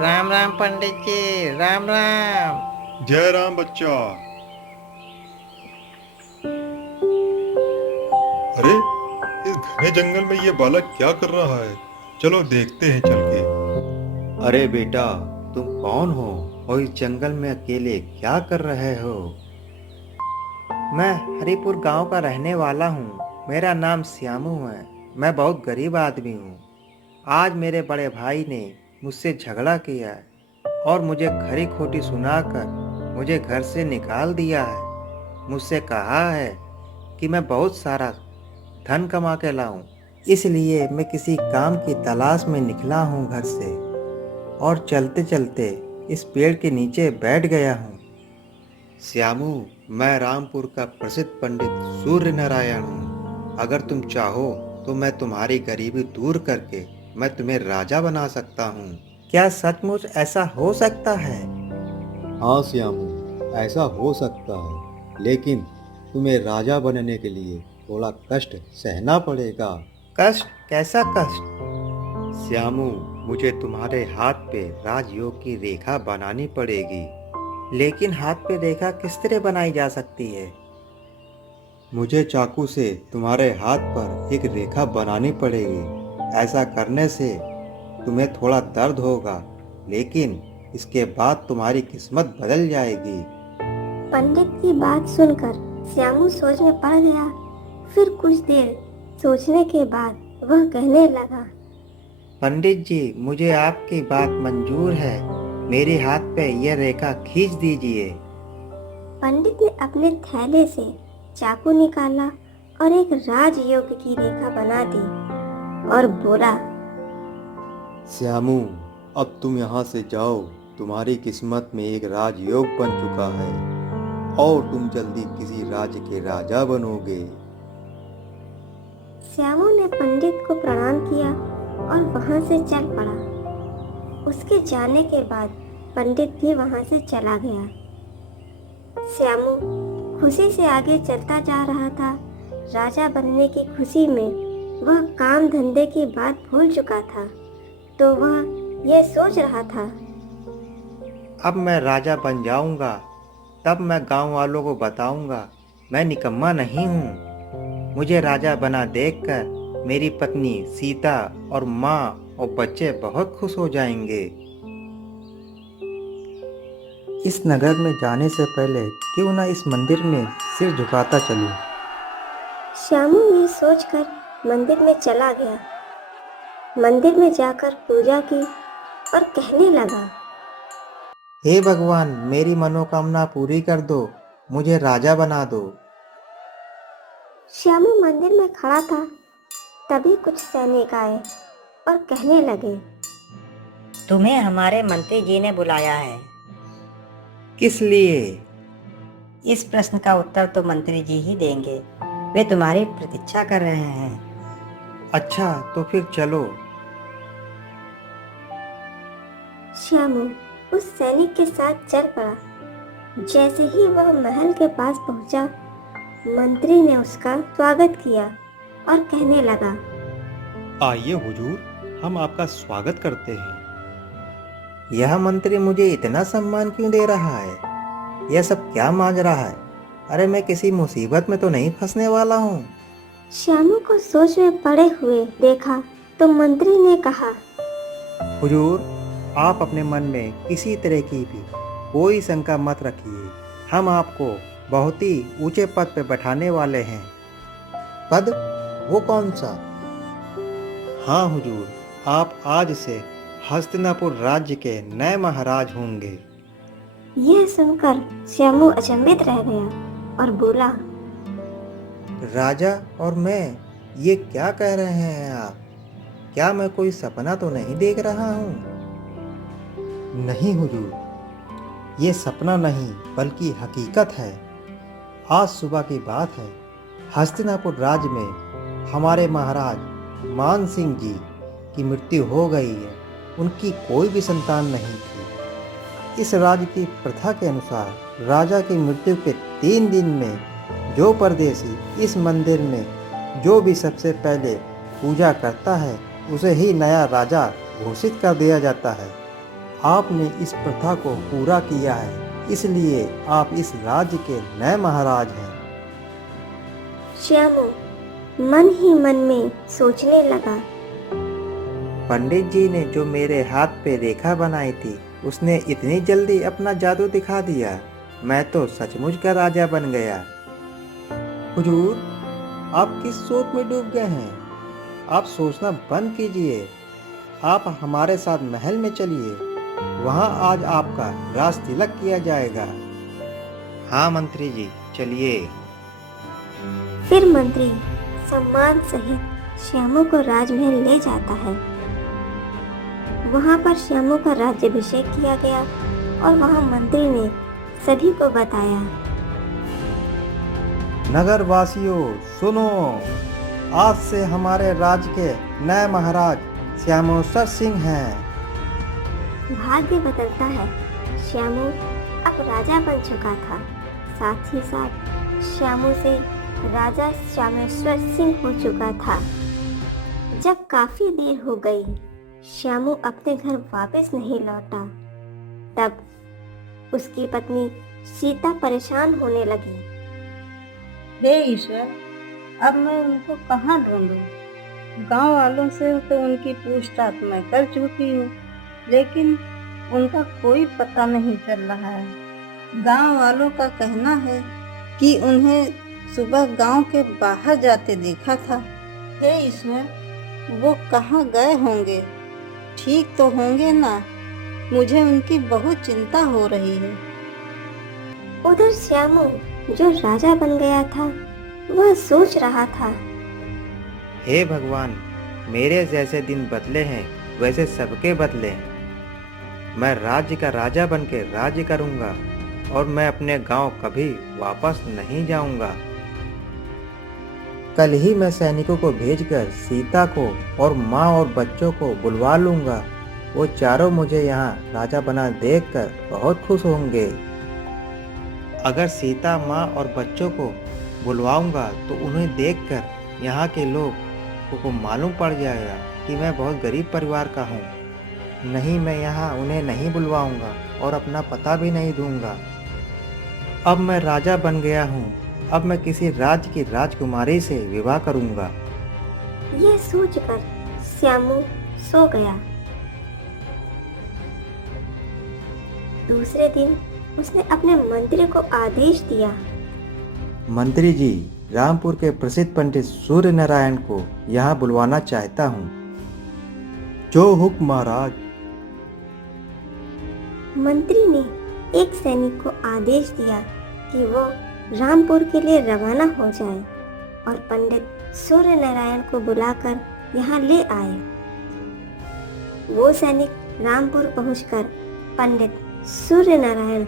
राम राम पंडित जी, राम राम। जय राम बच्चा। अरे, इस घने जंगल में ये बालक क्या कर रहा है? चलो देखते हैं चल के। अरे बेटा, तुम कौन हो और इस जंगल में अकेले क्या कर रहे हो? मैं हरिपुर गांव का रहने वाला हूँ। मेरा नाम श्यामू है। मैं बहुत गरीब आदमी हूँ। आज मेरे बड़े भाई ने मुझसे झगड़ा किया है और मुझे खरी खोटी सुनाकर मुझे घर से निकाल दिया है। मुझसे कहा है कि मैं बहुत सारा धन कमा के लाऊं। इसलिए मैं किसी काम की तलाश में निकला हूँ घर से, और चलते चलते इस पेड़ के नीचे बैठ गया हूँ। श्यामू, मैं रामपुर का प्रसिद्ध पंडित सूर्य नारायण हूँ। अगर तुम चाहो तो मैं तुम्हारी गरीबी दूर करके मैं तुम्हें राजा बना सकता हूँ। क्या सचमुच ऐसा हो सकता है? हाँ श्यामू, ऐसा हो सकता है, लेकिन तुम्हें राजा बनने के लिए थोड़ा कष्ट सहना पड़ेगा। कष्ट? कैसा कष्ट? श्यामू, मुझे तुम्हारे हाथ पे राजयोग की रेखा बनानी पड़ेगी। लेकिन हाथ पे रेखा किस तरह बनाई जा सकती है? मुझे चाकू से तुम्हारे हाथ पर एक रेखा बनानी पड़ेगी। ऐसा करने से तुम्हें थोड़ा दर्द होगा, लेकिन इसके बाद तुम्हारी किस्मत बदल जाएगी। पंडित की बात सुनकर श्यामू सोच में पड़ गया। फिर कुछ देर सोचने के बाद वह कहने लगा, पंडित जी, मुझे आपकी बात मंजूर है। मेरे हाथ पे यह रेखा खींच दीजिए। पंडित ने अपने थैले से चाकू निकाला और एक राजयोग की रेखा बना दी और बोला, श्यामू, अब तुम यहाँ से जाओ। तुम्हारी किस्मत में एक राजयोग बन चुका है और तुम जल्दी किसी राज्य के राजा बनोगे। श्यामू ने पंडित को प्रणाम किया और वहां से चल पड़ा। उसके जाने के बाद पंडित भी वहां से चला गया। श्यामू खुशी से आगे चलता जा रहा था। राजा बनने की खुशी में वह काम धंधे की बात भूल चुका था, तो वह यह सोच रहा था, अब मैं राजा बन जाऊंगा, तब मैं गांव वालों को बताऊंगा मैं निकम्मा नहीं हूँ। मुझे राजा बना देखकर मेरी पत्नी सीता और माँ और बच्चे बहुत खुश हो जाएंगे। इस नगर में जाने से पहले क्यों ना इस मंदिर में सिर झुकाता चलूं। श्यामू ये सोचकर मंदिर में चला गया। मंदिर में जाकर पूजा की और कहने लगा, हे भगवान, मेरी मनोकामना पूरी कर दो, मुझे राजा बना दो। श्यामू मंदिर में खड़ा था, तभी कुछ सैनिक आए और कहने लगे, तुम्हें हमारे मंत्री जी ने बुलाया है। किस लिए? इस प्रश्न का उत्तर तो मंत्री जी ही देंगे। वे तुम्हारी प्रतीक्षा कर रहे हैं। अच्छा, तो फिर चलो। श्यामू उस सैनिक के साथ चल पड़ा। जैसे ही वह महल के पास पहुंचा, मंत्री ने उसका स्वागत किया और कहने लगा, आइए हुजूर, हम आपका स्वागत करते हैं। यह मंत्री मुझे इतना सम्मान क्यों दे रहा है? यह सब क्या मांग रहा है? अरे, मैं किसी मुसीबत में तो नहीं फंसने वाला हूँ। श्यामू को सोच में पड़े हुए देखा तो मंत्री ने कहा, हुजूर, आप अपने मन में किसी तरह की भी कोई शंका मत रखिए। हम आपको बहुत ही ऊंचे पद पर बैठाने वाले हैं। पद? वो कौन सा? हाँ हुजूर, आप आज से हस्तिनापुर राज्य के नए महाराज होंगे। यह सुनकर श्यामू अचंभित रह गया और बोला, राजा और मैं, ये क्या कह रहे हैं आप? क्या मैं कोई सपना तो नहीं देख रहा हूँ? नहीं हुजूर, ये सपना नहीं बल्कि हकीकत है। आज सुबह की बात है। हस्तिनापुर राज्य में हमारे महाराज मान सिंह जी की मृत्यु हो गई है। उनकी कोई भी संतान नहीं थी। इस राज्य की प्रथा के अनुसार राजा की मृत्यु के 3 दिन में जो परदेसी इस मंदिर में जो भी सबसे पहले पूजा करता है, उसे ही नया राजा घोषित कर दिया जाता है। आपने इस प्रथा को पूरा किया है, इसलिए आप इस राज्य के नए महाराज हैं। श्यामू मन ही मन में सोचने लगा। पंडित जी ने जो मेरे हाथ पे रेखा बनाई थी, उसने इतनी जल्दी अपना जादू दिखा दिया। मैं तो सचमुच का राजा बन गया। हुजूर, आप किस सोच में डूब गए हैं? आप सोचना बंद कीजिए। आप हमारे साथ महल में चलिए, वहाँ आज आपका राज तिलक किया जाएगा। हाँ मंत्री जी, चलिए। फिर मंत्री सम्मान सहित श्यामू को राजमहल ले जाता है। वहाँ पर श्यामू का राज्याभिषेक किया गया और वहाँ मंत्री ने सभी को बताया। नगर वासियों सुनो, आज से हमारे राज्य के नए महाराज श्यामोसर सिंह हैं। भाग्य बदलता है। श्यामू अब राजा बन चुका था। साथ ही साथ श्यामू से राजा श्यामेश्वर सिंह हो चुका था। जब काफी देर हो गई, श्यामू अपने घर वापस नहीं लौटा, तब उसकी पत्नी सीता परेशान होने लगी। हे ईश्वर, अब मैं उनको कहाँ ढूंढूं? गांव वालों से तो उनकी पूछताछ मैं कर चुकी हूँ, लेकिन उनका कोई पता नहीं चल रहा है। गांव वालों का कहना है कि उन्हें सुबह गांव के बाहर जाते देखा था। हे ईश्वर, वो कहाँ गए होंगे? ठीक तो होंगे ना? मुझे उनकी बहुत चिंता हो रही है। उधर श्यामू जो राजा बन गया था, वह सोच रहा था। हे भगवान, मेरे जैसे दिन बदले हैं वैसे सबके बदले। मैं राज्य का राजा बन के राज्य करूंगा और मैं अपने गांव कभी वापस नहीं जाऊंगा। कल ही मैं सैनिकों को भेजकर सीता को और माँ और बच्चों को बुलवा लूंगा। वो चारों मुझे यहाँ राजा बना देखकर बहुत खुश होंगे। अगर सीता, माँ और बच्चों को बुलवाऊंगा तो उन्हें देखकर यहाँ के लोग को मालूम पड़ जाएगा कि मैं बहुत गरीब परिवार का हूँ। नहीं, मैं यहाँ उन्हें नहीं बुलवाऊंगा और अपना पता भी नहीं दूंगा। अब मैं राजा बन गया हूँ। अब मैं किसी राज्य की राजकुमारी से विवाह करूंगा। यह सोचकर श्यामू सो गया। दूसरे दिन उसने अपने मंत्री को आदेश दिया। मंत्री जी, रामपुर के प्रसिद्ध पंडित सूर्य नारायण को यहाँ बुलवाना चाहता हूँ। जो हुक्म महाराज। मंत्री ने एक सैनिक को आदेश दिया कि वो रामपुर के लिए रवाना हो जाए और पंडित सूर्य नारायण को बुलाकर यहाँ ले आए। वो सैनिक रामपुर पहुंचकर पंडित सूर्य नारायण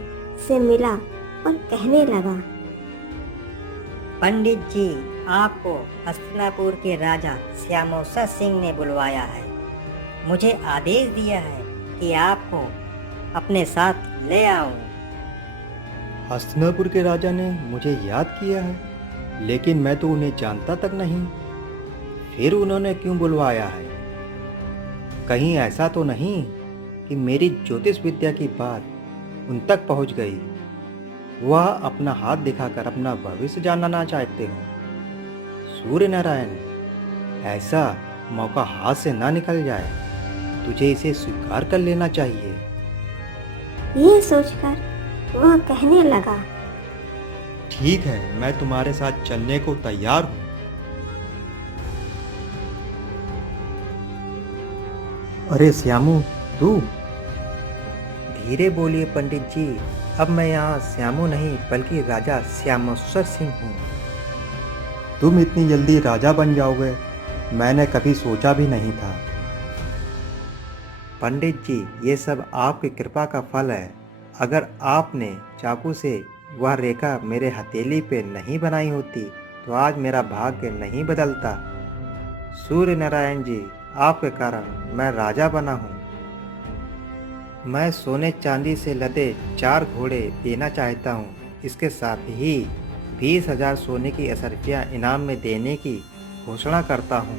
से मिला और कहने लगा। पंडित जी, आपको हस्तिनापुर के राजा श्यामोसर सिंह ने बुलवाया है। मुझे आदेश दिया है कि आपको अपने साथ ले आऊं। हस्तिनापुर के राजा ने मुझे याद किया है, लेकिन मैं तो उन्हें जानता तक नहीं। फिर उन्होंने क्यों बुलवाया है? कहीं ऐसा तो नहीं कि मेरी ज्योतिष विद्या की बात उन तक पहुंच गई? वह अपना हाथ दिखाकर अपना भविष्य जानना चाहते हो। सूर्य नारायण, ऐसा मौका हाथ से ना निकल जाए। तुझे इसे स्वीकार कर लेना चाहिए। ये सोचकर वह कहने लगा। ठीक है, मैं तुम्हारे साथ चलने को तैयार हूँ। अरे श्यामू, तू? धीरे बोलिए पंडित जी। अब मैं यहाँ श्यामू नहीं बल्कि राजा श्यामेश्वर सिंह हूँ। तुम इतनी जल्दी राजा बन जाओगे, मैंने कभी सोचा भी नहीं था। पंडित जी, ये सब आपकी कृपा का फल है। अगर आपने चाकू से वह रेखा मेरे हथेली पे नहीं बनाई होती तो आज मेरा भाग्य नहीं बदलता। सूर्य नारायण जी, आपके कारण मैं राजा बना हूँ। मैं सोने चांदी से लदे 4 घोड़े देना चाहता हूँ। इसके साथ ही 20,000 सोने की असरफियाँ इनाम में देने की घोषणा करता हूँ।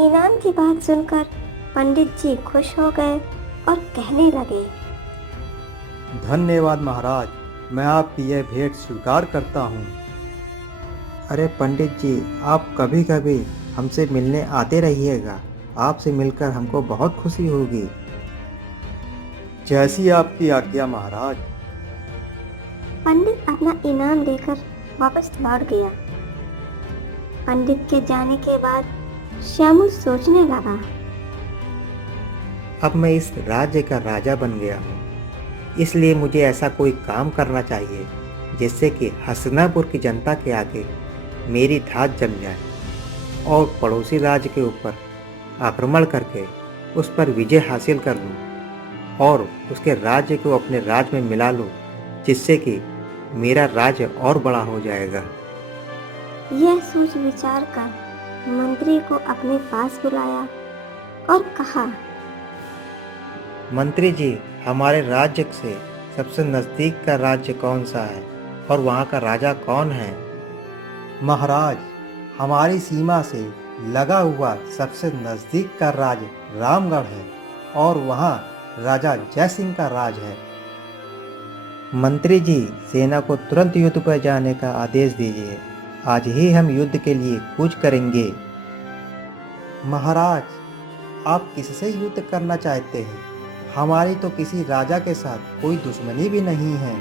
इनाम की बात सुनकर पंडित जी खुश हो गए और कहने लगे। धन्यवाद महाराज, मैं आपकी यह भेंट स्वीकार करता हूँ। अरे पंडित जी, आप कभी कभी हमसे मिलने आते रहिएगा। आपसे मिलकर हमको बहुत खुशी होगी। जैसी आपकी आज्ञा महाराज। पंडित अपना इनाम लेकर वापस लौट गया। पंडित के जाने के बाद श्यामू सोचने लगा। अब मैं इस राज्य का राजा बन गया हूँ, इसलिए मुझे ऐसा कोई काम करना चाहिए जिससे कि हस्तिनापुर की जनता के आगे मेरी धात जम जाए और पड़ोसी राज्य के ऊपर आक्रमण करके उस पर विजय हासिल कर लूँ और उसके राज्य को अपने राज्य में मिला लूँ, जिससे कि मेरा राज्य और बड़ा हो जाएगा। यह सोच विचार कर मंत्री को अपने पास बुलाया और कहा, मंत्री जी, हमारे राज्य से सबसे नज़दीक का राज्य कौन सा है और वहाँ का राजा कौन है? महाराज, हमारी सीमा से लगा हुआ सबसे नज़दीक का राज्य रामगढ़ है और वहाँ राजा जयसिंह का राज है। मंत्री जी, सेना को तुरंत युद्ध पर जाने का आदेश दीजिए। आज ही हम युद्ध के लिए कूच करेंगे। महाराज, आप किससे युद्ध करना चाहते हैं? हमारी तो किसी राजा के साथ कोई दुश्मनी भी नहीं है।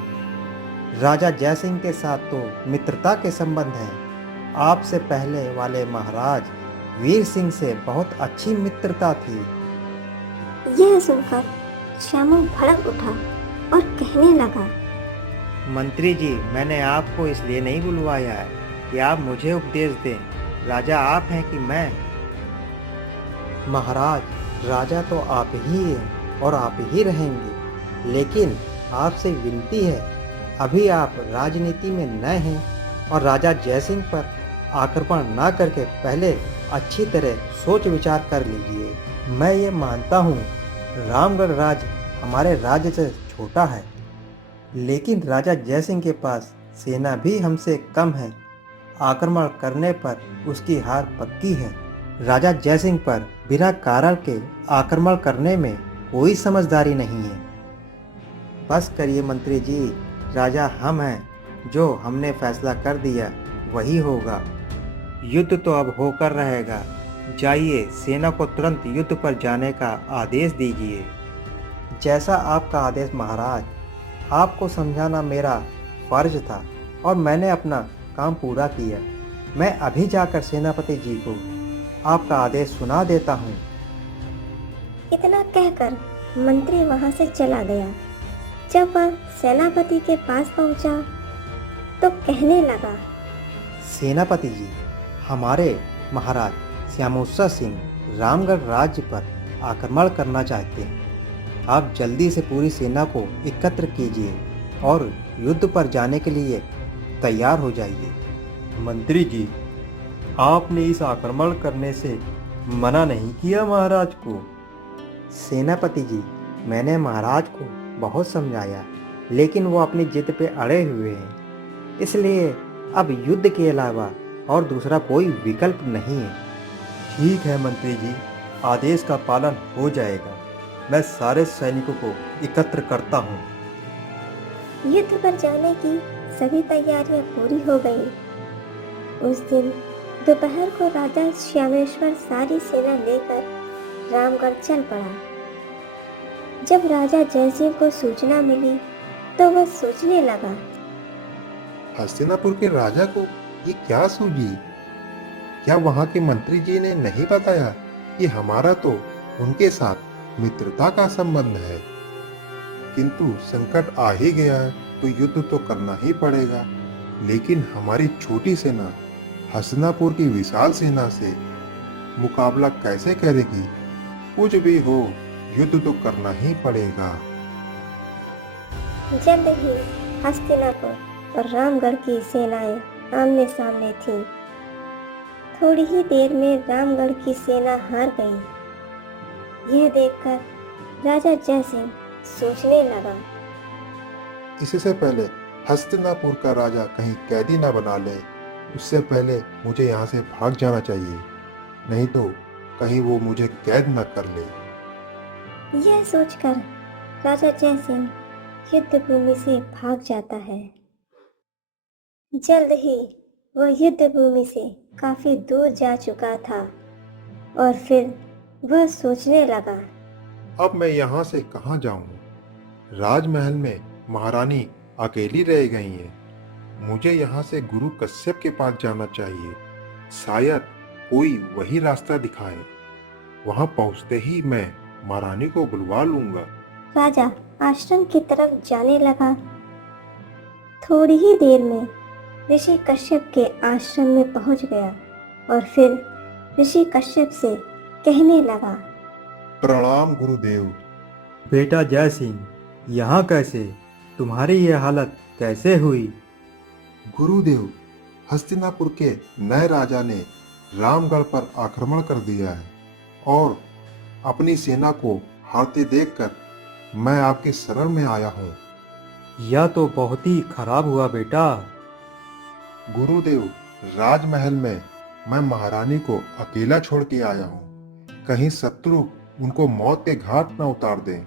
राजा जयसिंह के साथ तो मित्रता के संबंध हैं। आपसे पहले वाले महाराज वीर सिंह से बहुत अच्छी मित्रता थी। यह सुनकर श्यामू भड़क उठा और कहने लगा, मंत्री जी, मैंने आपको इसलिए नहीं बुलवाया है कि आप मुझे उपदेश दें। राजा आप हैं कि मैं? महाराज, राजा तो आप ही हैं और आप ही रहेंगे, लेकिन आपसे विनती है, अभी आप राजनीति में नए हैं और राजा जयसिंह पर आक्रमण ना करके पहले अच्छी तरह सोच विचार कर लीजिए। मैं ये मानता हूँ रामगढ़ राज्य हमारे राज्य से छोटा है, लेकिन राजा जयसिंह के पास सेना भी हमसे कम है। आक्रमण करने पर उसकी हार पक्की है। राजा जयसिंह पर बिना कारण के आक्रमण करने में कोई समझदारी नहीं है। बस करिए मंत्री जी, राजा हम हैं। जो हमने फैसला कर दिया वही होगा। युद्ध तो अब होकर रहेगा। जाइए, सेना को तुरंत युद्ध पर जाने का आदेश दीजिए। जैसा आपका आदेश महाराज। आपको समझाना मेरा फर्ज था और मैंने अपना काम पूरा किया। मैं अभी जाकर सेनापति जी को आपका आदेश सुना देता हूँ। इतना कहकर मंत्री वहां से चला गया। जब वह सेनापति के पास पहुंचा तो कहने लगा, सेनापति जी, हमारे महाराज श्यामोत्सव सिंह रामगढ़ राज्य पर आक्रमण करना चाहते हैं। आप जल्दी से पूरी सेना को एकत्र कीजिए और युद्ध पर जाने के लिए तैयार हो जाइए। मंत्री जी, आपने इस आक्रमण करने से मना नहीं किया महाराज को? सेनापति जी, मैंने महाराज को बहुत समझाया, लेकिन वो अपनी जिद पे अड़े हुए हैं। इसलिए अब युद्ध के अलावा और दूसरा कोई विकल्प नहीं है। ठीक है मंत्री जी, आदेश का पालन हो जाएगा। मैं सारे सैनिकों को एकत्र करता हूँ। युद्ध पर जाने की सभी तैयारियां पूरी हो गई। उस दिन दोपहर को राजा श्यामेश्वर सारी सेना लेकर रामगढ़ चल पड़ा। जब राजा जयसिंह को सूचना मिली तो वह सोचने लगा, हस्तिनापुर के राजा को ये क्या सूझी? क्या वहां के मंत्री जी ने नहीं बताया कि हमारा तो उनके साथ मित्रता का संबंध है? किंतु संकट आ ही गया है तो युद्ध तो करना ही पड़ेगा। लेकिन हमारी छोटी सेना हस्तिनापुर की विशाल सेना से मुकाबला कैसे करेगी? कुछ भी हो, युद्ध तो करना ही पड़ेगा। जल्द ही हस्तिनापुर और रामगढ़ की सेनाएं आमने सामने थीं। थोड़ी ही देर में रामगढ़ की सेना हार गई। यह देखकर राजा जयसिंह सोचने लगा, इससे पहले हस्तिनापुर का राजा कहीं कैदी ना बना ले, उससे पहले मुझे यहाँ से भाग जाना चाहिए, नहीं तो कहीं वो मुझे कैद न कर ले। यह सोचकर राजा जयसिंह युद्ध भूमि से भाग जाता है। जल्द ही वह युद्ध भूमि से काफी दूर जा चुका था और फिर वह सोचने लगा, अब मैं यहाँ से कहाँ जाऊँ? राजमहल में महारानी अकेली रह गई है। मुझे यहाँ से गुरु कश्यप के पास जाना चाहिए। शायद कोई वही रास्ता दिखाए। वहाँ पहुँचते ही मैं महारानी को बुलवा लूंगा। राजा आश्रम की तरफ जाने लगा। थोड़ी ही देर में ऋषि कश्यप के आश्रम में पहुंच गया और फिर ऋषि कश्यप से कहने लगा, प्रणाम गुरुदेव। बेटा जय सिंह, यहाँ कैसे? तुम्हारी यह हालत कैसे हुई? गुरुदेव, हस्तिनापुर के नए राजा ने रामगढ़ पर आक्रमण कर दिया है और अपनी सेना को हारते देखकर मैं आपके शरण में आया हूँ। यह तो बहुत ही खराब हुआ बेटा। गुरुदेव, राजमहल में मैं महारानी को अकेला छोड़ के आया हूँ। कहीं शत्रु उनको मौत के घाट न उतार दें।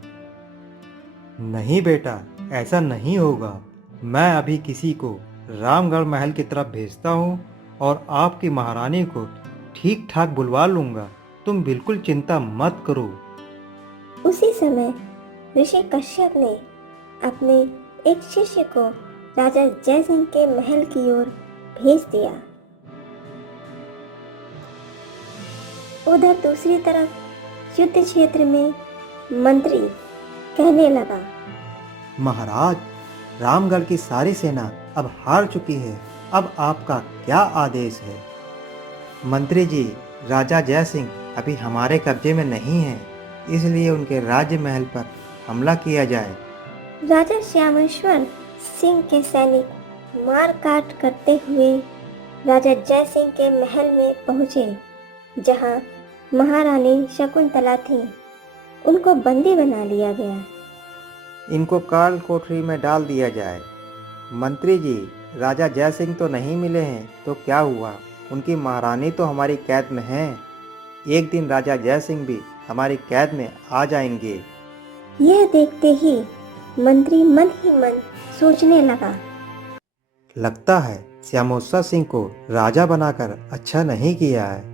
नहीं बेटा, ऐसा नहीं होगा। मैं अभी किसी को रामगढ़ महल की तरफ भेजता हूँ और आपकी महारानी को ठीक ठाक बुलवा लूँगा। तुम बिल्कुल चिंता मत करो। उसी समय ऋषि कश्यप ने अपने एक शिष्य को राजा जयसिंह के महल की ओर भेज दिया। उधर दूसरी तरफ युद्ध क्षेत्र में मंत्री कहने लगा, महाराज, रामगढ़ की सारी सेना अब हार चुकी है। अब आपका क्या आदेश है? मंत्री जी, राजा जयसिंह अभी हमारे कब्जे में नहीं है, इसलिए उनके राज्य महल पर हमला किया जाए। राजा श्यामेश्वर सिंह के सैनिक मार काट करते हुए राजा जयसिंह के महल में पहुंचे, जहां महारानी शकुंतला थी। उनको बंदी बना लिया गया। इनको काल कोठरी में डाल दिया जाए। मंत्री जी, राजा जयसिंह तो नहीं मिले हैं, तो क्या हुआ? उनकी महारानी तो हमारी कैद में है। एक दिन राजा जयसिंह भी हमारी कैद में आ जाएंगे। यह देखते ही मंत्री मन ही मन सोचने लगा, लगता है श्यामोत्सव सिंह को राजा बनाकर अच्छा नहीं किया है।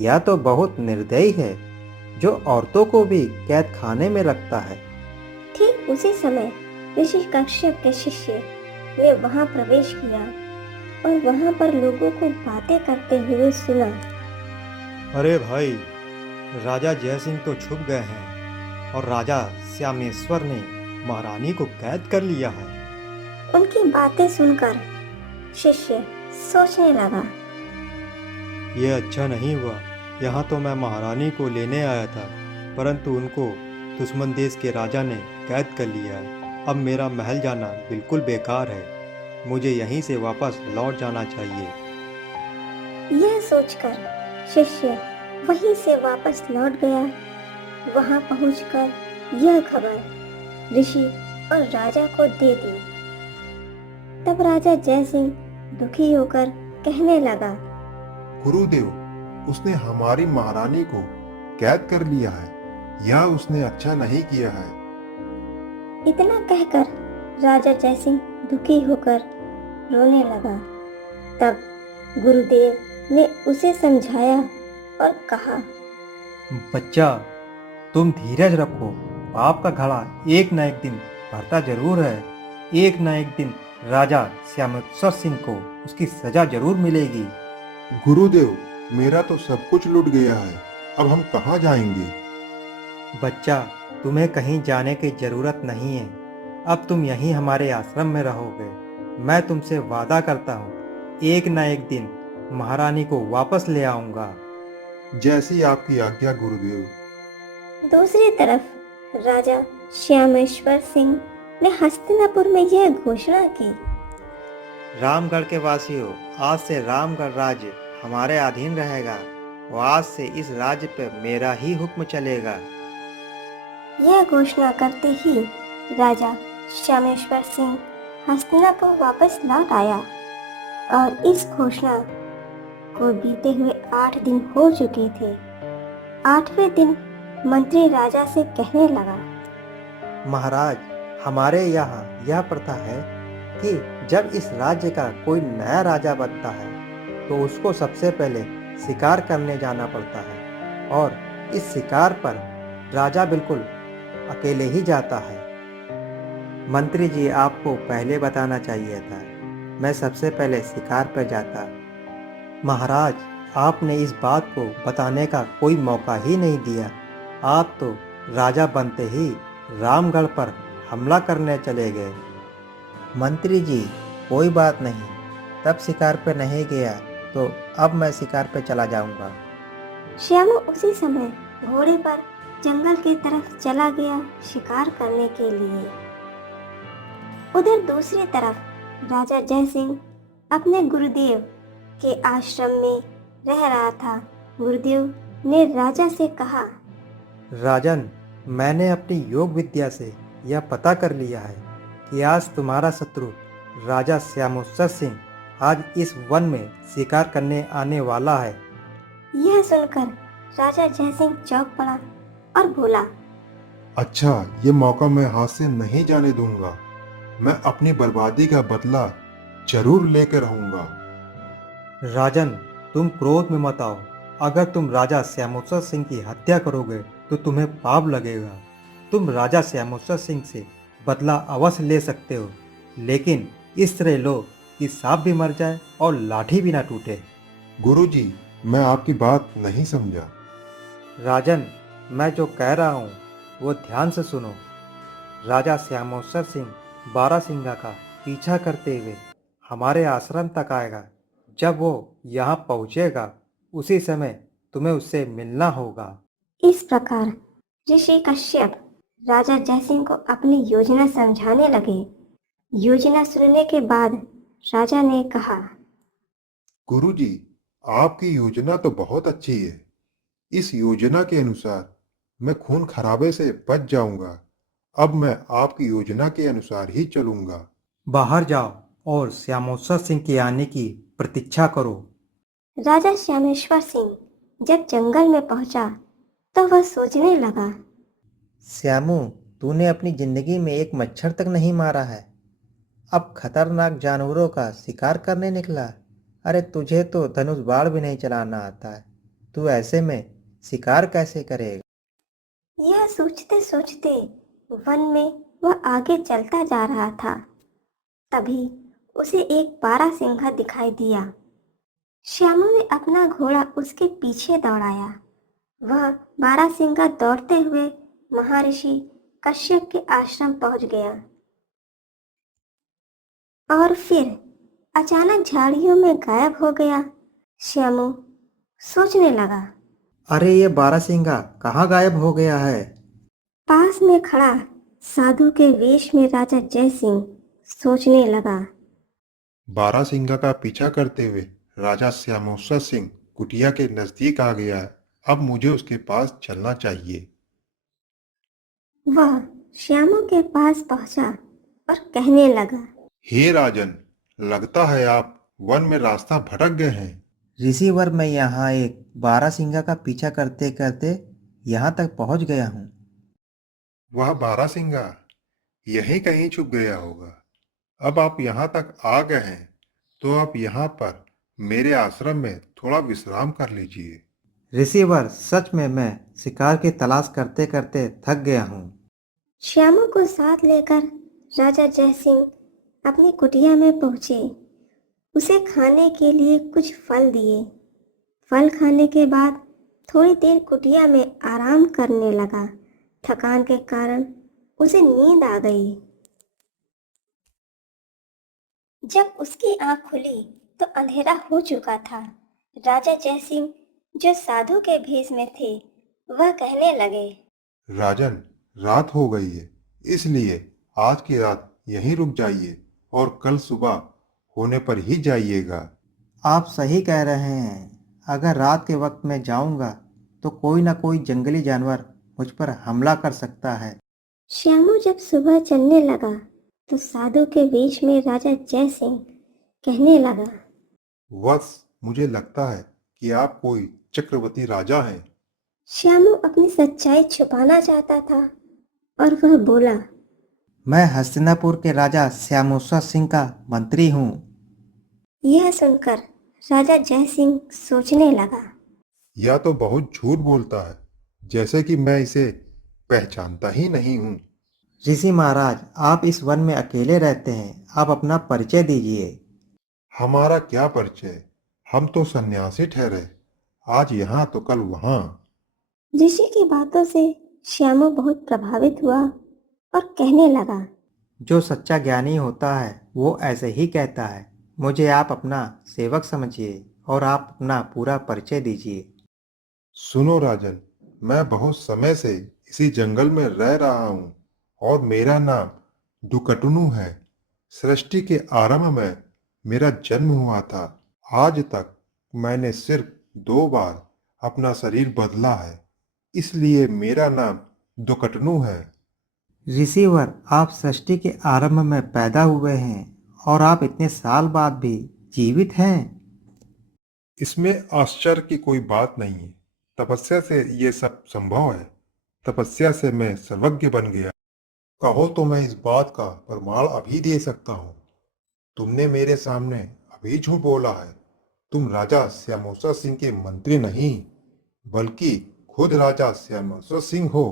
यह तो बहुत निर्दयी है, जो औरतों को भी कैद खाने में रखता है। ठीक उसी समय ऋषि कश्यप के शिष्य ने वहां प्रवेश किया और वहां पर लोगों को बातें करते हुए सुना। अरे भाई, राजा जयसिंह तो छुप गए हैं और राजा श्यामेश्वर ने महारानी को कैद कर लिया है। उनकी बातें सुनकर शिष्य सोचने लगा, यह अच्छा नहीं हुआ। यहाँ तो मैं महारानी को लेने आया था, परंतु उनको दुश्मन देश के राजा ने कैद कर लिया है। अब मेरा महल जाना बिल्कुल बेकार है। मुझे यहीं से वापस लौट जाना चाहिए। यह सोचकर शिष्य वहीं से वापस लौट गया। वहां पहुंचकर यह खबर ऋषि और राजा को दे दी। तब राजा जयसिंह दुखी होकर कहने लगा, गुरुदेव, उसने हमारी महारानी को कैद कर लिया है। यह उसने अच्छा नहीं किया है। इतना कहकर राजा जयसिंह दुखी होकर रोने लगा। तब गुरुदेव ने उसे समझाया और कहा, बच्चा, तुम धीरज रखो। पाप का घड़ा एक न एक दिन भरता जरूर है। एक न एक दिन राजा श्यामेश्वर सिंह को उसकी सजा जरूर मिलेगी। गुरुदेव, मेरा तो सब कुछ लूट गया है। अब हम कहाँ जाएंगे? बच्चा, तुम्हें कहीं जाने की जरूरत नहीं है। अब तुम यहीं हमारे आश्रम में रहोगे। मैं तुमसे वादा करता हूँ, एक न एक दिन महारानी को वापस ले आऊंगा। जैसी आपकी आज्ञा गुरुदेव। दूसरी तरफ राजा श्यामेश्वर सिंह ने हस्तिनापुर में यह घोषणा की, रामगढ़ के वासियों, आज से रामगढ़ राज्य हमारे अधीन रहेगा और आज से इस राज्य पर मेरा ही हुक्म चलेगा। यह घोषणा करते ही राजा श्यामेश्वर सिंह हस्तिनापुर वापस लौट आया और इस घोषणा को बीते हुए 8 दिन हो चुके थे। 8वें दिन मंत्री राजा से कहने लगा। महाराज, हमारे यहाँ यह प्रथा है कि जब इस राज्य का कोई नया राजा बनता है तो उसको सबसे पहले शिकार करने जाना पड़ता है और इस शिकार पर राजा बिल्कुल अकेले ही जाता है। मंत्री जी, आपको पहले बताना चाहिए था, मैं सबसे पहले शिकार पर जाता। महाराज, आपने इस बात को बताने का कोई मौका ही नहीं दिया। आप तो राजा बनते ही रामगढ़ पर हमला करने चले गए। मंत्री जी, कोई बात नहीं, तब शिकार पे नहीं गया तो अब मैं शिकार पे चला जाऊंगा। श्यामू उसी समय घोड़े पर जंगल की तरफ चला गया शिकार करने के लिए। उधर दूसरी तरफ राजा जयसिंह अपने गुरुदेव के आश्रम में रह रहा था। गुरुदेव ने राजा से कहा, राजन, मैंने अपनी योग विद्या से यह पता कर लिया है कि आज तुम्हारा शत्रु राजा श्यामोत्सव सिंह आज इस वन में शिकार करने आने वाला है। यह सुनकर राजा जयसिंह चौंक पड़ा और बोला, अच्छा, ये मौका मैं हाथ से नहीं जाने दूंगा। मैं अपनी बर्बादी का बदला जरूर लेकर रहूंगा। राजन, तुम क्रोध में मत आओ। अगर तुम राजा श्यामोत्सव सिंह की हत्या करोगे तो तुम्हें पाप लगेगा। तुम राजा श्यामोत्सव सिंह से बदला अवश्य ले सकते हो, लेकिन इस तरह लो कि सांप भी मर जाए और लाठी भी ना टूटे। गुरुजी, मैं आपकी बात नहीं समझा। राजन, मैं जो कह रहा हूँ वो ध्यान से सुनो। राजा श्यामोत्सव सिंह बारासिंगा का पीछा करते हुए हमारे आश्रम तक आएगा। जब वो यहाँ पहुँचेगा उसी समय तुम्हें उससे मिलना होगा। इस प्रकार ऋषि कश्यप राजा जयसिंह को अपनी योजना समझाने लगे। योजना सुनने के बाद राजा ने कहा, गुरुजी, आपकी योजना तो बहुत अच्छी है। इस योजना के अनुसार मैं खून खराबे से बच जाऊंगा। अब मैं आपकी योजना के अनुसार ही चलूंगा। बाहर जाओ और श्यामोत्सव सिंह के आने की प्रतीक्षा करो। राजा श्यामेश्वर सिंह जब जंगल में पहुंचा तो वह सोचने लगा, श्यामू, तूने अपनी जिंदगी में एक मच्छर तक नहीं मारा है, अब खतरनाक जानवरों का शिकार करने निकला। अरे तुझे तो धनुष बाण भी नहीं चलाना आता है, तू ऐसे में शिकार कैसे करेगा? यह सोचते सोचते वन में वह आगे चलता जा रहा था। तभी उसे एक बारहसिंघा दिखाई दिया। श्यामू ने अपना घोड़ा उसके पीछे दौड़ाया। वह बारहसिंघा दौड़ते हुए महर्षि कश्यप के आश्रम पहुंच गया और फिर अचानक झाड़ियों में गायब हो गया। श्यामू सोचने लगा, अरे ये बारहसिंघा कहाँ गायब हो गया है? पास में खड़ा साधु के वेश में राजा जयसिंह सोचने लगा। बारासिंगा का पीछा करते हुए राजा श्यामोत्सव सिंह कुटिया के नजदीक आ गया है। अब मुझे उसके पास चलना चाहिए। वह श्यामू के पास पहुंचा और कहने लगा, हे राजन, लगता है आप वन में रास्ता भटक गए हैं। ऋषिवर, मैं यहाँ एक बारहसिंघा का पीछा करते करते यहाँ तक पहुँच गया हूँ। वह बारासिंगा यहीं कहीं छुप गया होगा। अब आप यहाँ तक आ गए हैं तो आप यहाँ पर मेरे आश्रम में थोड़ा विश्राम कर लीजिए। ऋषिवर, सच में मैं शिकार की तलाश करते करते थक गया हूँ। श्यामू को साथ लेकर राजा जयसिंह अपनी कुटिया में पहुंचे। उसे खाने के लिए कुछ फल दिए। फल खाने के बाद थोड़ी देर कुटिया में आराम करने लगा। थकान के कारण उसे नींद आ गई। जब उसकी आंख खुली तो अंधेरा हो चुका था। राजा जयसिंह जो साधु के भेष में थे वह कहने लगे, राजन, रात हो गई है, इसलिए आज की रात यहीं रुक जाइए और कल सुबह होने पर ही जाइएगा। आप सही कह रहे हैं। अगर रात के वक्त में जाऊंगा तो कोई ना कोई जंगली जानवर मुझ पर हमला कर सकता है। श्यामू जब सुबह चलने लगा तो साधु के वेश में राजा जयसिंह कहने लगा, वत्स, मुझे लगता है कि आप कोई चक्रवर्ती राजा हैं। श्यामू अपनी सच्चाई छुपाना चाहता था और वह बोला, मैं हस्तिनापुर के राजा श्यामोसा सिंह का मंत्री हूँ। यह सुनकर राजा जय सिंह सोचने लगा। यह तो बहुत झूठ बोलता है, जैसे कि मैं इसे पहचानता ही नहीं हूँ। ऋषि महाराज, आप इस वन में अकेले रहते हैं, आप अपना परिचय दीजिए। हमारा क्या परिचय, हम तो सन्यासी ठहरे, आज यहाँ तो कल वहाँ। ऋषि की बातों से श्यामू बहुत प्रभावित हुआ और कहने लगा, जो सच्चा ज्ञानी होता है वो ऐसे ही कहता है। मुझे आप अपना सेवक समझिए और आप अपना पूरा परिचय दीजिए। सुनो राजन, मैं बहुत समय से इसी जंगल में रह रहा हूँ और मेरा नाम दुकटुनु है। सृष्टि के आरंभ में मेरा जन्म हुआ था। आज तक मैंने सिर्फ 2 बार अपना शरीर बदला है, इसलिए मेरा नाम दुकटुनु है। ऋषिवर, आप सृष्टि के आरंभ में पैदा हुए हैं और आप इतने साल बाद भी जीवित हैं। इसमें आश्चर्य की कोई बात नहीं है। तपस्या से ये सब संभव है। तपस्या से मैं सर्वज्ञ बन गया। कहो तो मैं इस बात का प्रमाण अभी दे सकता हूँ। तुमने मेरे सामने अभी झूठ बोला है। तुम राजा श्यामोसा सिंह के मंत्री नहीं, बल्कि खुद राजा श्यामोसा सिंह हो।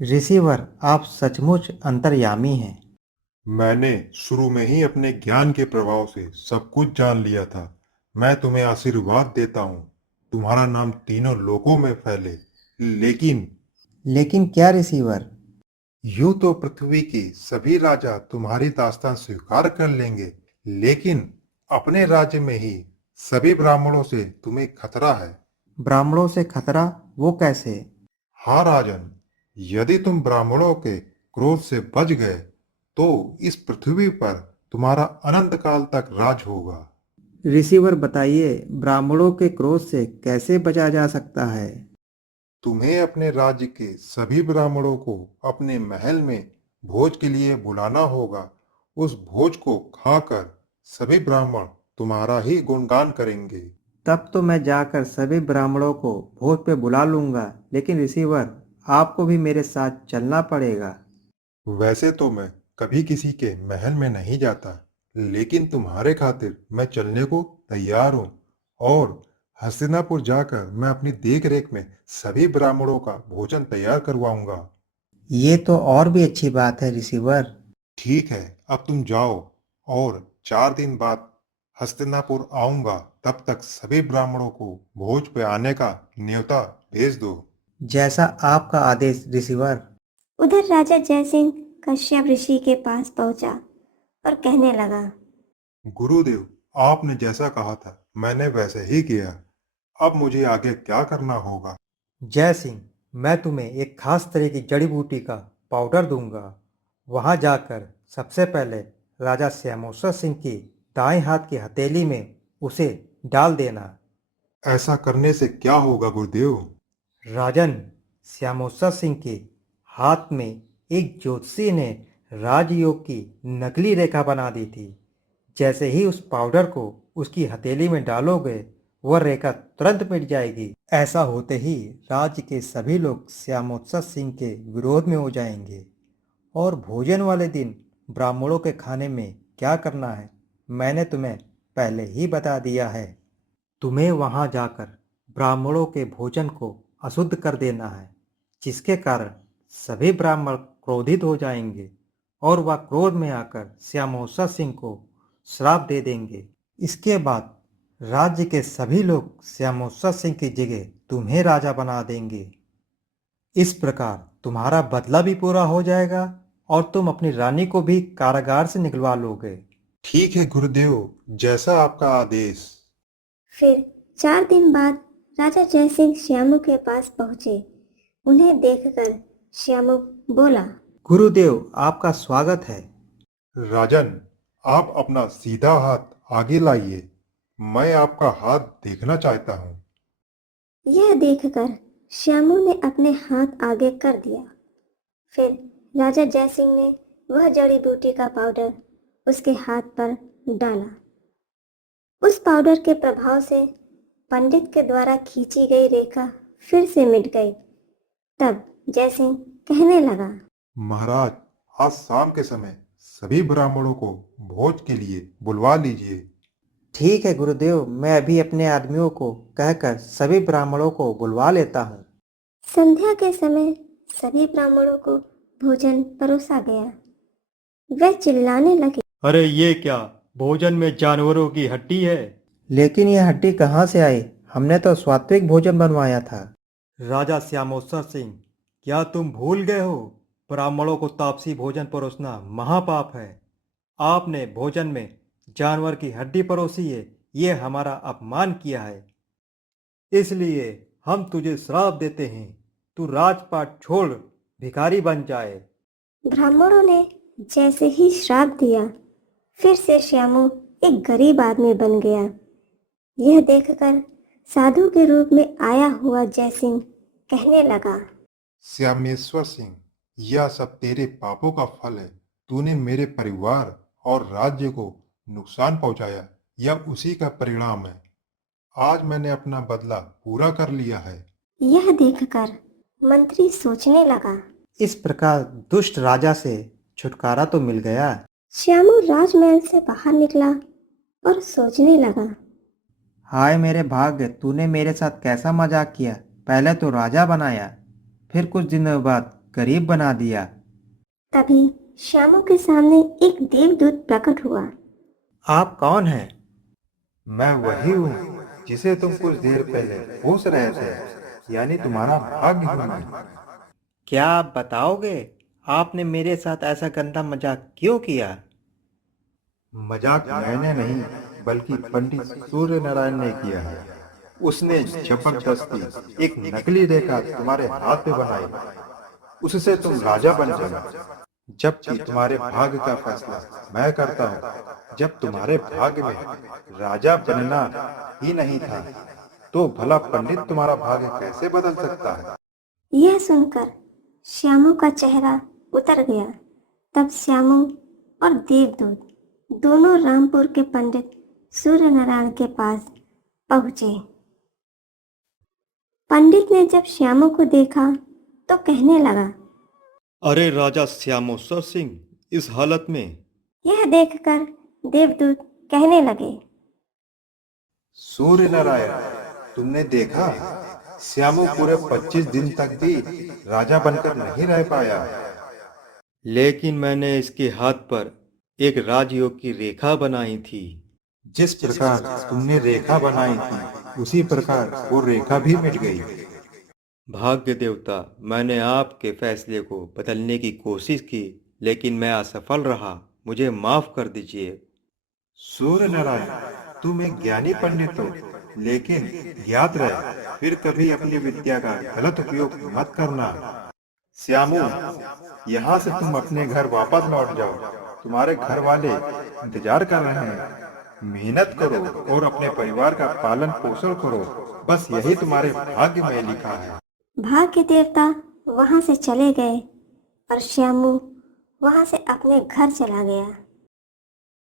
ऋषिवर, आप सचमुच अंतर्यामी हैं। मैंने शुरू में ही अपने ज्ञान के प्रभाव से सब कुछ जान लिया था। मैं तुम्हें आशीर्वाद देता हूँ, तुम्हारा नाम तीनों लोकों में फैले। लेकिन क्या ऋषिवर? यूं तो पृथ्वी के सभी राजा तुम्हारी दास्तान स्वीकार कर लेंगे, लेकिन अपने राज्य में ही सभी ब्राह्मणों से तुम्हें खतरा है। ब्राह्मणों से खतरा? वो कैसे? हाँ राजन, यदि तुम ब्राह्मणों के क्रोध से बच गए तो इस पृथ्वी पर तुम्हारा अनंत काल तक राज होगा। ऋषिवर बताइए, ब्राह्मणों के क्रोध से कैसे बचा जा सकता है? तुम्हें अपने राज्य के सभी ब्राह्मणों को अपने महल में भोज के लिए बुलाना होगा। उस भोज को खाकर सभी ब्राह्मण तुम्हारा ही गुणगान करेंगे। तब तो मैं जाकर सभी ब्राह्मणों को भोज पे बुला लूंगा, लेकिन ऋषिवर, आपको भी मेरे साथ चलना पड़ेगा। वैसे तो मैं कभी किसी के महल में नहीं जाता, लेकिन तुम्हारे खातिर मैं चलने को तैयार हूँ और हस्तिनापुर जाकर मैं अपनी देख रेख में सभी ब्राह्मणों का भोजन तैयार करवाऊंगा। ये तो और भी अच्छी बात है ऋषिवर। ठीक है, अब तुम जाओ और 4 दिन बाद हस्तिनापुर आऊंगा। तब तक सभी ब्राह्मणों को भोज पे आने का न्योता भेज दो। जैसा आपका आदेश ऋषिवर। उधर राजा जयसिंह कश्यप ऋषि के पास पहुंचा और कहने लगा, गुरुदेव, आपने जैसा कहा था मैंने वैसे ही किया। अब मुझे आगे क्या करना होगा? जय सिंह, मैं तुम्हें एक खास तरह की जड़ी बूटी का पाउडर दूंगा। वहां जाकर सबसे पहले राजा श्यामोसा सिंह की दाएं हाथ की हथेली में उसे डाल देना। ऐसा करने से क्या होगा गुरुदेव? राजन, श्यामोसा सिंह के हाथ में एक ज्योतिषी ने राजयोग की नकली रेखा बना दी थी। जैसे ही उस पाउडर को उसकी हथेली में डालोगे, वह रेखा तुरंत मिट जाएगी। ऐसा होते ही राज्य के सभी लोग श्यामोत्सव सिंह के विरोध में हो जाएंगे और भोजन वाले दिन ब्राह्मणों के खाने में क्या करना है मैंने तुम्हें पहले ही बता दिया है। तुम्हें वहां जाकर ब्राह्मणों के भोजन को अशुद्ध कर देना है, जिसके कारण सभी ब्राह्मण क्रोधित हो जाएंगे और वह क्रोध में आकर श्यामोत्सव सिंह को श्राप दे देंगे। इसके बाद राज्य के सभी लोग श्यामोत्सव सिंह की जगह तुम्हें राजा बना देंगे। इस प्रकार तुम्हारा बदला भी पूरा हो जाएगा और तुम अपनी रानी को भी कारागार से निकलवा लोगे। ठीक है गुरुदेव, जैसा आपका आदेश। फिर 4 दिन बाद राजा जयसिंह श्यामू के पास पहुंचे। उन्हें देखकर श्यामू बोला, गुरुदेव, आपका स्वागत है। राजन, आप अपना सीधा हाथ आगे लाइए। मैं आपका हाथ देखना चाहता हूँ। यह देखकर श्यामू ने अपने हाथ आगे कर दिया। फिर राजा जयसिंह ने वह जड़ी बूटी का पाउडर उसके हाथ पर डाला। उस पाउडर के प्रभाव से पंडित के द्वारा खींची गई रेखा फिर से मिट गई। तब जयसिंह कहने लगा, महाराज, आज शाम के समय सभी ब्राह्मणों को भोज के लिए बुलवा लीजिए। ठीक है गुरुदेव, मैं अभी अपने आदमियों को कहकर सभी ब्राह्मणों को बुलवा लेता हूँ। संध्या के समय सभी ब्राह्मणों को भोजन परोसा गया। वे चिल्लाने लगे, अरे ये क्या, भोजन में जानवरों की हड्डी है। लेकिन यह हड्डी कहाँ से आई? हमने तो सात्विक भोजन बनवाया था। राजा श्यामोत्सव सिंह, क्या तुम भूल गए हो? ब्राह्मणों को तापसी भोजन परोसना महापाप है। आपने भोजन में जानवर की हड्डी परोसी है, ये हमारा अपमान किया है। इसलिए हम तुझे श्राप देते हैं, तू राजपाट छोड़ भिखारी बन जाए। ब्राह्मणों ने जैसे ही श्राप दिया, फिर से श्यामू एक गरीब आदमी बन गया। यह देखकर साधु के रूप में आया हुआ जयसिंह कहने लगा, श्यामेश्वर सिंह, यह सब तेरे पापों का फल है। तूने मेरे परिवार और राज्य को नुकसान पहुंचाया, यह उसी का परिणाम है। आज मैंने अपना बदला पूरा कर लिया है। यह देखकर मंत्री सोचने लगा। इस प्रकार दुष्ट राजा से छुटकारा तो मिल गया। श्यामू राजमहल से बाहर निकला और सोचने लगा, हाय मेरे भाग्य, तूने मेरे साथ कैसा मजाक किया। पहले तो राजा बनाया, फिर कुछ दिनों बाद गरीब बना दिया। तभी श्यामू के सामने एक देवदूत प्रकट हुआ। आप कौन हैं? मैं वही हूँ जिसे तुम कुछ देर पहले पूछ रहे थे, यानी तुम्हारा भाग्य हूँ मैं। क्या आप बताओगे, आपने मेरे साथ ऐसा गंदा मजाक क्यों किया? मजाक मैंने नहीं, बल्कि पंडित सूर्य नारायण ने किया है। उसने जबरदस्ती एक नकली रेखा तुम्हारे हाथ पे बनाई, उससे तुम राजा बन जाओ। जबकि तुम्हारे भाग्य का फैसला मैं करता हूँ। जब तुम्हारे भाग्य में राजा बनना ही नहीं था, तो भला पंडित तुम्हारा भाग्य कैसे बदल सकता है? यह सुनकर श्यामू का चेहरा उतर गया। तब श्यामू और देवदूत दोनों रामपुर के पंडित सूर्य नारायण के पास पहुंचे। पंडित ने जब श्यामू को देखा तो कहने लगा, अरे राजा श्यामोत्सव सिंह, इस हालत में? यह देखकर देवदूत कहने लगे, सूर्य नारायण, तुमने देखा, श्यामू पूरे 25 दिन तक भी राजा बनकर नहीं रह पाया। लेकिन मैंने इसके हाथ पर एक राजयोग की रेखा बनाई थी। जिस प्रकार तुमने रेखा बनाई थी, उसी प्रकार वो रेखा भी मिट गई। भाग्य देवता, मैंने आपके फैसले को बदलने की कोशिश की, लेकिन मैं असफल रहा। मुझे माफ कर दीजिए। सूर्य नारायण, तुम एक ज्ञानी पंडित हो, लेकिन ज्ञात रहे, फिर कभी अपनी विद्या का गलत उपयोग मत करना। श्यामू, यहाँ से तुम अपने घर वापस लौट जाओ। तुम्हारे घर वाले इंतजार कर रहे हैं। मेहनत करो और अपने परिवार का पालन पोषण करो, बस यही तुम्हारे भाग्य में लिखा है। भाग्य देवता वहां से चले गए और श्यामू वहां से अपने घर चला गया।